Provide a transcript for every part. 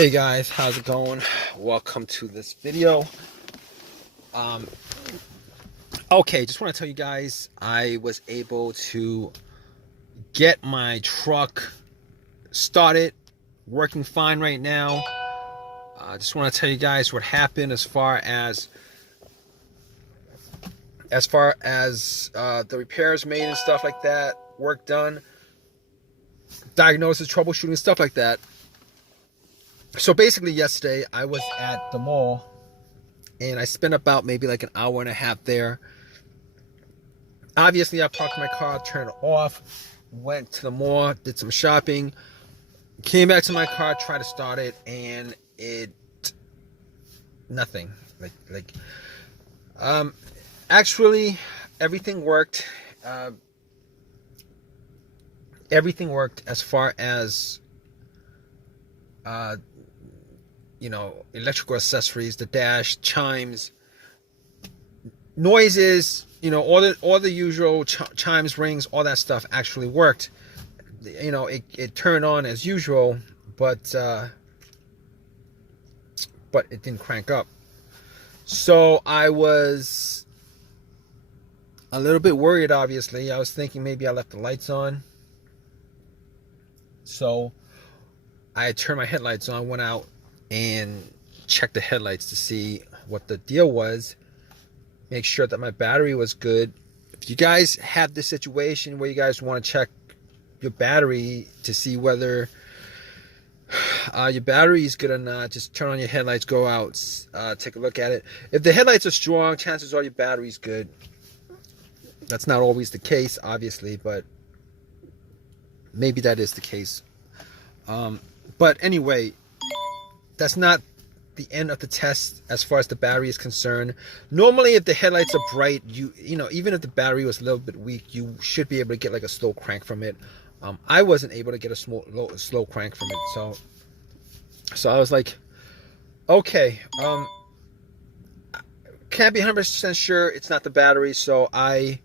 Hey guys, how's it going? Welcome to this video. Um, okay, just want to tell you guys I was able to get my truck started, working fine right now. Just want to tell you guys what happened as far as the repairs made and stuff like that, work done, diagnosis, troubleshooting, stuff like that. So basically yesterday I was at the mall and I spent about maybe like an hour and a half there. Obviously I parked my car, turned it off, went to the mall, did some shopping, came back to my car, tried to start it, and nothing. Actually everything worked. Everything worked as far as electrical accessories, the dash, chimes, noises, all the usual chimes, rings, all that stuff actually worked. It turned on as usual, but it didn't crank up. So I was a little bit worried, obviously. I was thinking maybe I left the lights on. So I turned my headlights on, went out and checked the headlights to see what the deal was, make sure that my battery was good. If you guys have this situation where you guys want to check your battery to see whether your battery is good or not, just turn on your headlights, go out, take a look at it. If the headlights are strong, chances are your battery's good. That's not always the case, obviously, but maybe that is the case. But anyway, that's not the end of the test as far as the battery is concerned. Normally, if the headlights are bright, even if the battery was a little bit weak, you should be able to get like a slow crank from it. I wasn't able to get a slow crank from it, so I was like, okay, can't be 100% sure it's not the battery. So I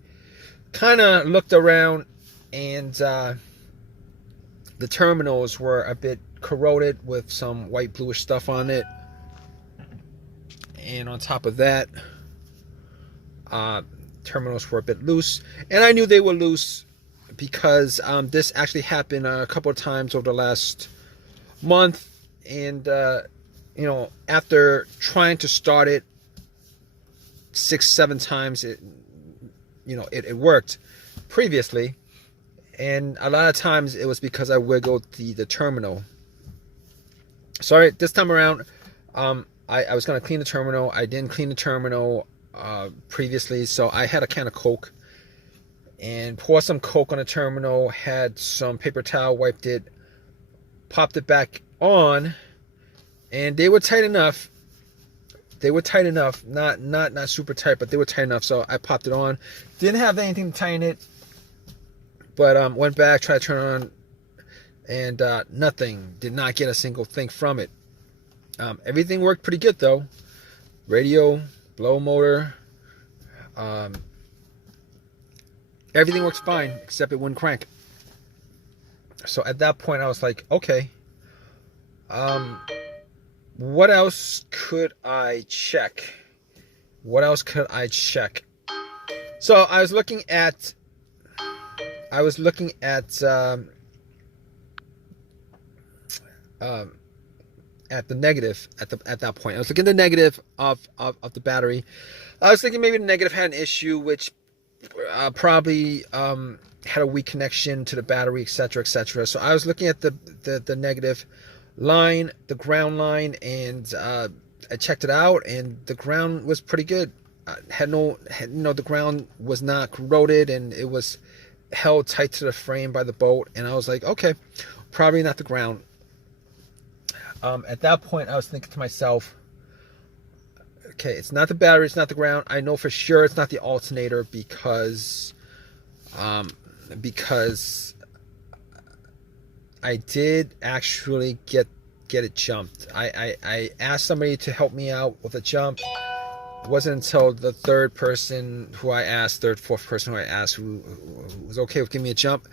kind of looked around, and the terminals were a bit corroded with some white bluish stuff on it, and on top of that, terminals were a bit loose, and I knew they were loose because this actually happened a couple of times over the last month. And after trying to start it 6-7 times, it worked previously, and a lot of times it was because I wiggled the terminal. Sorry, this time around, I was going to clean the terminal. I didn't clean the terminal previously, so I had a can of Coke and poured some Coke on the terminal, had some paper towel, wiped it, popped it back on, and they were tight enough. Not super tight, but they were tight enough, so I popped it on. Didn't have anything to tighten it, but went back, tried to turn it on, and nothing. Did not get a single thing from it. Everything worked pretty good though. Radio, blow motor, everything works fine except it wouldn't crank. So at that point I was like, okay, what else could I check? So I was looking at the negative at that point. I was looking at the negative of the battery. I was thinking maybe the negative had an issue, which probably had a weak connection to the battery, etc., etc. So I was looking at the negative line, the ground line, and I checked it out, and the ground was pretty good. The ground was not corroded, and it was held tight to the frame by the bolt. And I was like, okay, probably not the ground. At that point, I was thinking to myself, okay, it's not the battery, it's not the ground. I know for sure it's not the alternator because I did actually get it jumped. I asked somebody to help me out with a jump. It wasn't until the third, fourth person who I asked, who was okay with giving me a jump.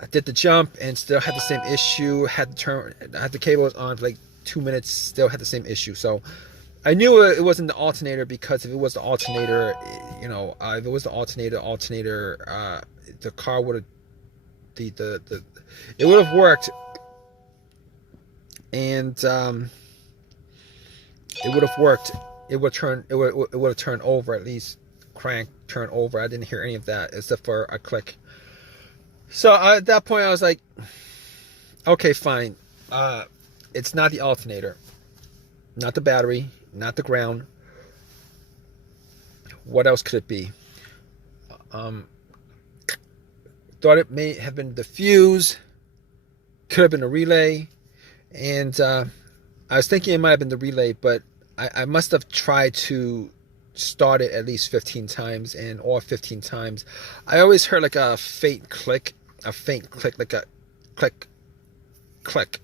I did the jump and still had the same issue. Had the cables on for like 2 minutes, still had the same issue. So I knew it wasn't the alternator, because if it was the alternator, if it was the alternator, the car would have it would have worked, and it would have worked. It would have turned over, at least crank, turn over. I didn't hear any of that except for a click. So at that point, I was like, okay, fine. It's not the alternator, not the battery, not the ground. What else could it be? Thought it may have been the fuse. Could have been a relay. And I was thinking it might have been the relay, but I must have tried to start it at least 15 times, and all 15 times I always heard like a faint click, like a click, click,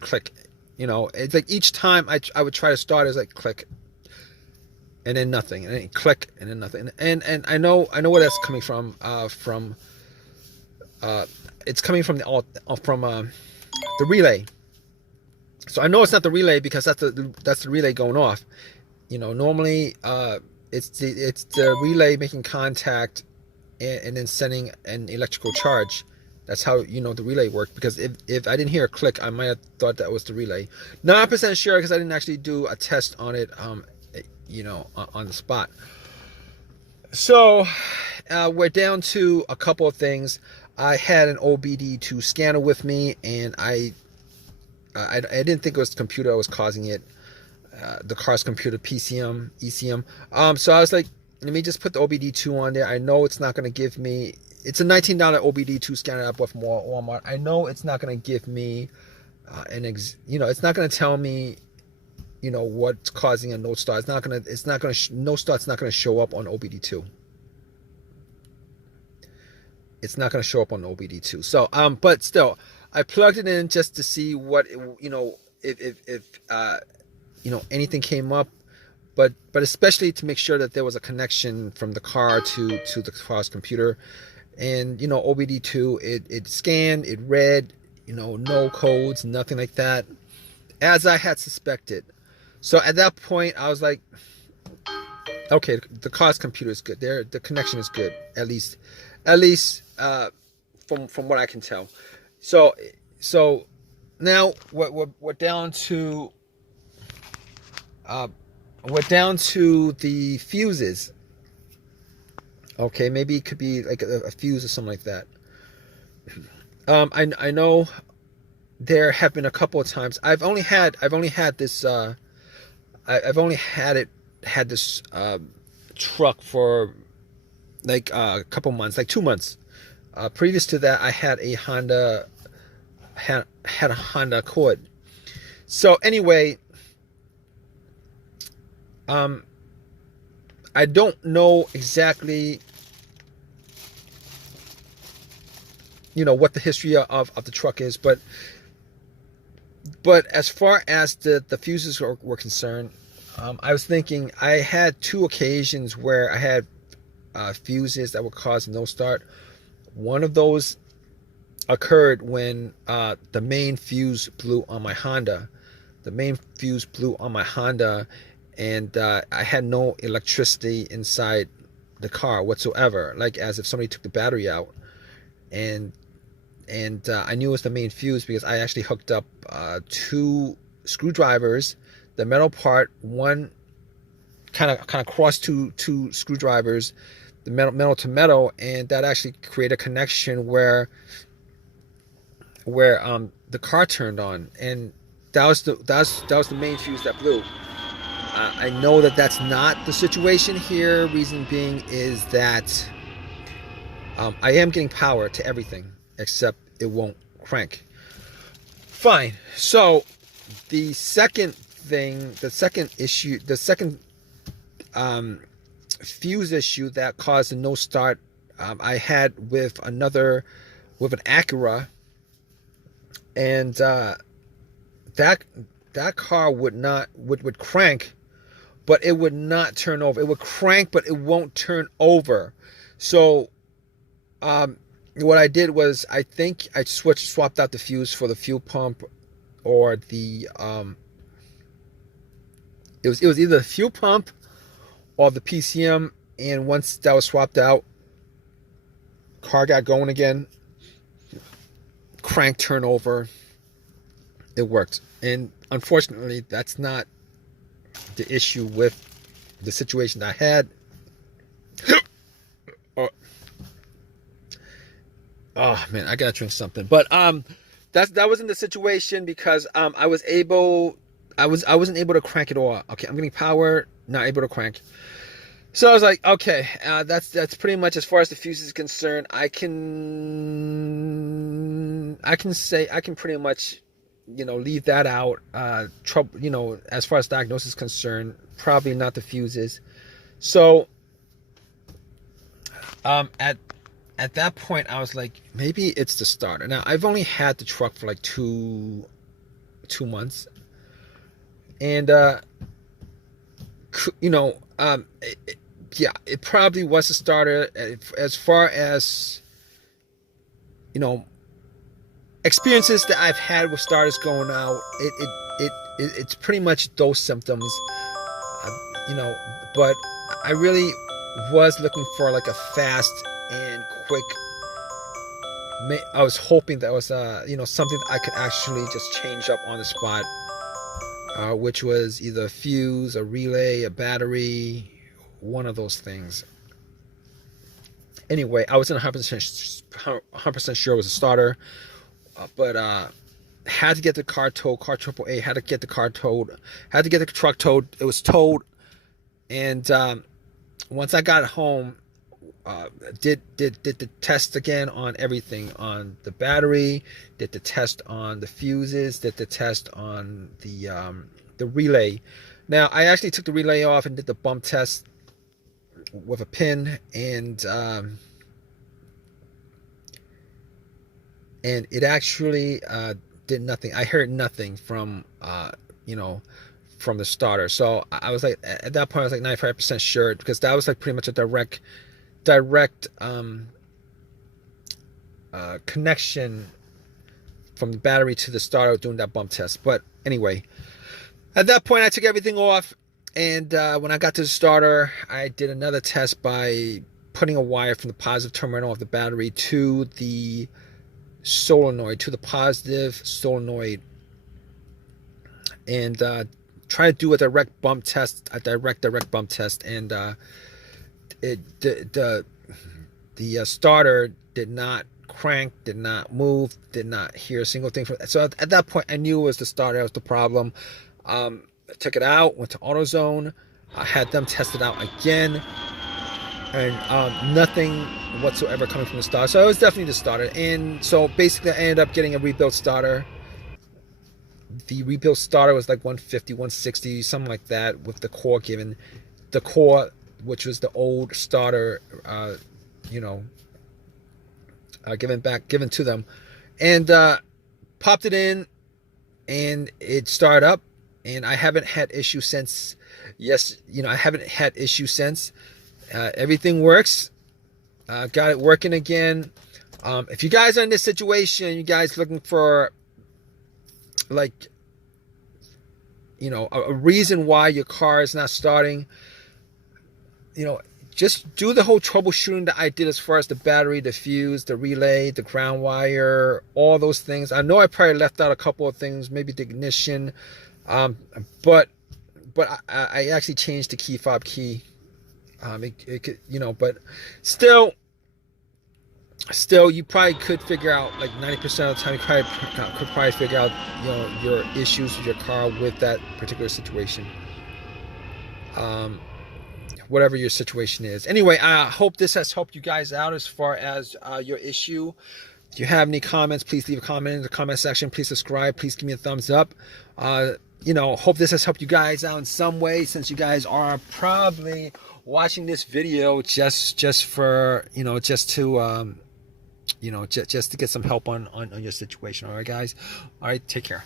click. It's like each time I would try to start, it's like click, and then nothing, and then click, and then nothing. And I know where that's coming from. It's coming from the relay. So I know it's not the relay, because that's the relay going off. Normally it's the relay making contact and then sending an electrical charge. That's how the relay worked, because if I didn't hear a click, I might have thought that was the relay. Not 100% sure, because I didn't actually do a test on it on the spot. So we're down to a couple of things. I had an OBD2 scanner with me, and I didn't think it was the computer that was causing it. The car's computer, PCM, ECM. So I was like, let me just put the OBD2 on there. I know it's not going to give me. It's a $19 OBD2 scanner I bought from Walmart. I know it's not going to give me it's not going to tell me, what's causing a no start. No start's not going to show up on OBD2. It's not going to show up on OBD2. So, but still, I plugged it in just to see what, if anything came up, but especially to make sure that there was a connection from the car to the car's computer. And, OBD2, it scanned, it read, no codes, nothing like that, as I had suspected. So at that point, I was like, okay, the car's computer is good. The connection is good, at least from what I can tell. So now we're down to the fuses. Okay, maybe it could be like a fuse or something like that. I know there have been a couple of times. I've only had this truck for like a couple months, like 2 months. Previous to that, I had a Honda Accord. So anyway, I don't know exactly, what the history of the truck is, but as far as the fuses were concerned, I was thinking I had 2 occasions where I had fuses that would cause no start. One of those occurred when the main fuse blew on my Honda. And I had no electricity inside the car whatsoever, like as if somebody took the battery out. And I knew it was the main fuse because I actually hooked up 2 screwdrivers, the metal part, one kind of crossed two screwdrivers, the metal to metal, and that actually created a connection where the car turned on, and that was the main fuse that blew. I know that that's not the situation here. Reason being is that I am getting power to everything except it won't crank. Fine. So the second fuse issue that caused a no start, I had with an Acura, and that car would crank, but it would not turn over. It would crank, but it won't turn over. So what I did was, I think I swapped out the fuse for the fuel pump or the it was either the fuel pump or the PCM, and once that was swapped out, car got going again, crank turnover, it worked. And unfortunately, that's not the issue with the situation I had. Oh man, I gotta drink something. But that wasn't the situation, because I wasn't able to crank it all. Okay, I'm getting power, not able to crank. So I was like, okay, that's pretty much as far as the fuse is concerned. I can pretty much, leave that out. Trouble, as far as diagnosis is concerned, probably not the fuses. So at that point, I was like, maybe it's the starter. Now, I've only had the truck for like two months, and it probably was the starter. As far as experiences that I've had with starters going out, it's pretty much those symptoms. But I really was looking for like a fast and quick. I was hoping that was something that I could actually just change up on the spot, which was either a fuse, a relay, a battery, one of those things. Anyway, I wasn't 100% sure it was a starter, but had to get the car towed. Car AAA had to get the car towed. Had to get the truck towed. It was towed, and once I got home, did the test again on everything, on the battery, did the test on the fuses, did the test on the relay. Now, I actually took the relay off and did the bump test with a pin, and it actually did nothing. I heard nothing from from the starter. So I was like, at that point I was like 95% sure, because that was like pretty much a direct connection from the battery to the starter doing that bump test. But anyway, at that point I took everything off, and when I got to the starter, I did another test by putting a wire from the positive terminal of the battery to the solenoid, to the positive solenoid, and try to do a direct bump test, and the starter did not crank, did not move, did not hear a single thing from it. So at that point I knew it was the starter that was the problem. I took it out, went to AutoZone, I had them test it out again, and nothing whatsoever coming from the starter. So it was definitely the starter. And so basically I ended up getting a rebuilt starter. The rebuilt starter was like 150, 160, something like that, with the core given. The core, which was the old starter, given to them. And popped it in, and it started up, and I haven't had issues since. I haven't had issues since. Everything works. Got it working again. If you guys are in this situation, you guys looking for like a reason why your car is not starting, just do the whole troubleshooting that I did as far as the battery, the fuse, the relay, the ground wire, all those things. I know I probably left out a couple of things, maybe the ignition, but I actually changed the key fob key. It could, but still you probably could figure out, like 90% of the time, you could probably figure out your issues with your car with that particular situation, whatever your situation is. Anyway, I hope this has helped you guys out as far as your issue. If you have any comments, please leave a comment in the comment section. Please subscribe. Please give me a thumbs up. Hope this has helped you guys out in some way, since you guys are probably watching this video just for just to get some help on your situation. All right, guys. All right, take care.